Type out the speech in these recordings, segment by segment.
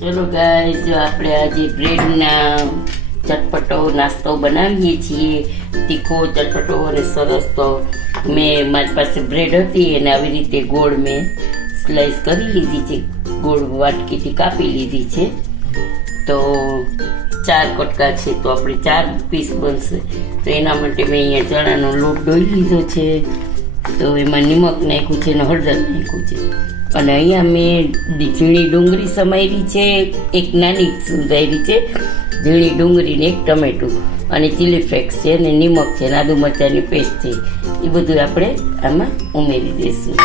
ચલો ગાય જો આપણે આજે બ્રેડના ચટપટો નાસ્તો બનાવીએ છીએ. તીખો ચટપટો અને સરસ તો મેં મારી પાસે બ્રેડ હતી અને આવી રીતે ગોળ મેં સ્લાઈસ કરી લીધી છે. ગોળ વાટકીથી કાપી લીધી છે. તો ચાર કટકા છે, તો આપણે ચાર પીસ બનશે. તો એના માટે મેં અહીંયા ચણાનો લોટ ડોઈ લીધો છે. તો એમાં નિમક નાખ્યું છે અને હળદર નાખ્યું છે. અને અહીંયા મેં ઝીણી ડુંગળી સમાયેલી છે, એક નાની સુધારી છે, ઝીણી ડુંગળી ને એક ટમેટું અને ચીલી ફ્લેક્સ છે અને નિમક છે આદુ મરચાંની પેસ્ટ છે. એ બધું આપણે આમાં ઉમેરી દઈશું.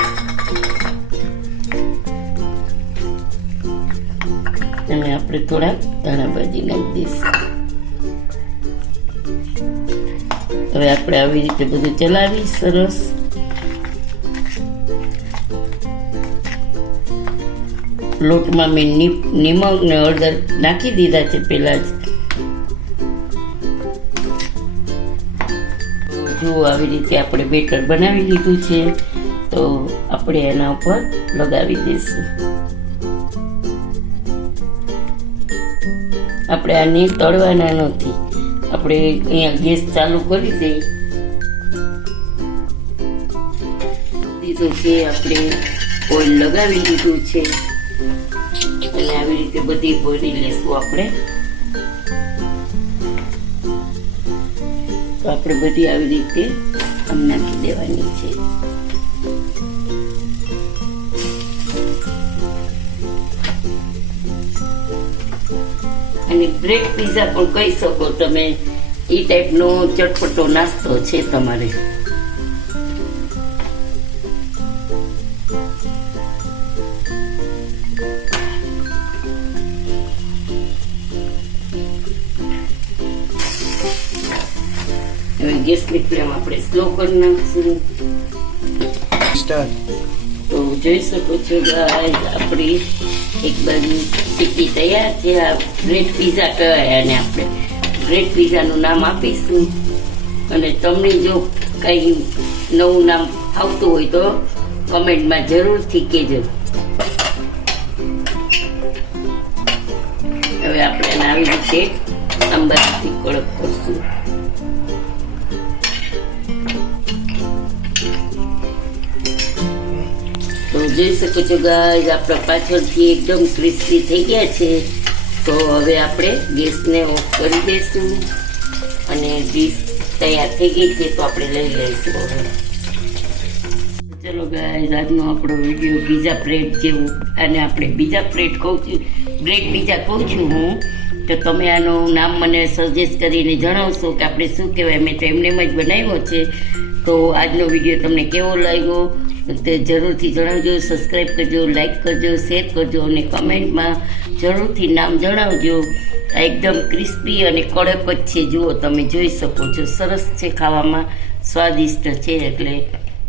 અને આપણે થોડા ધાણા ભાજી નાખી દઈશું. હવે આપણે આવી રીતે બધું ચલાવી સરસ. લોટમાં મેં નિમક ને હળદર નાખી દીધા છે પહેલાં જ. જો આવી રીતે આપણે બેટર બનાવી લીધું છે, તો આપણે એના ઉપર લગાવી દઈશું. આપણે આને તળવાના નથી. આપણે અહીંયા ગેસ ચાલુ કરી દઈ દીધું છે, આપણે ઓઇલ લગાવી દીધું છે. અને આવી રીતે બધી ભરી લેશું આપણે. તો આપણે બધી આવી રીતે આમ નાખી દેવાની છે. અને બ્રેડ પીઝા પણ કહી શકો તમે એ ટાઈપનો ચટપટો નાસ્તો છે તમારે. હવે ગેસની ફ્લેમ આપણે સ્લો કરી નાખશું તો જોઈ શકો છો ગાઈસ આપણી એક બાજુ સીટી તૈયાર છે આ બ્રેડ પીઝા કહેવાય અને આપણે બ્રેડ પીઝાનું નામ આપીશું અને તમને જો કંઈ નવું નામ આવતું હોય તો કમેન્ટમાં જરૂરથી કહેજો હવે આપણે આવી રીતે અંબાથી કડક જોઈ શકો છો ગાય આપણા પાછળથી એકદમ ક્રિસ્પી થઈ ગયા છે. તો હવે આપણે ગેસને ઓફ કરી દઈશું અને ડીશ તૈયાર થઈ ગઈ છે, તો આપણે લઈ લઈશું હવે. ચલો ગાય આજનો આપણો વીડિયો બીજા પ્લેટ જેવું. અને આપણે બીજા પ્લેટ કહું છું. બ્રેડ બીજા કહું છું હું. તો તમે આનું નામ મને સજેસ્ટ કરીને જણાવશો કે આપણે શું કહેવાય. મેં તો એમને જ બનાવ્યો છે. તો આજનો વીડિયો તમને કેવો લાગ્યો? તે જરૂરથી જણાવજો સબસ્ક્રાઈબ કરજો લાઈક કરજો શેર કરજો અને કમેન્ટમાં જરૂરથી નામ જણાવજો. એકદમ ક્રિસ્પી અને કડક જ છે. જુઓ, તમે જોઈ શકો છો. સરસ છે ખાવામાં. સ્વાદિષ્ટ છે એટલે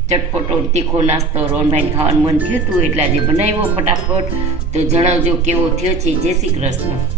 ચટપટો તીખો નાસ્તો ઓનલાઈન ખાવાનું મન થયું હતું એટલે આજે બનાવ્યો ફટાફટ. તો જણાવજો કેવો થયો છે. જય શ્રી કૃષ્ણ.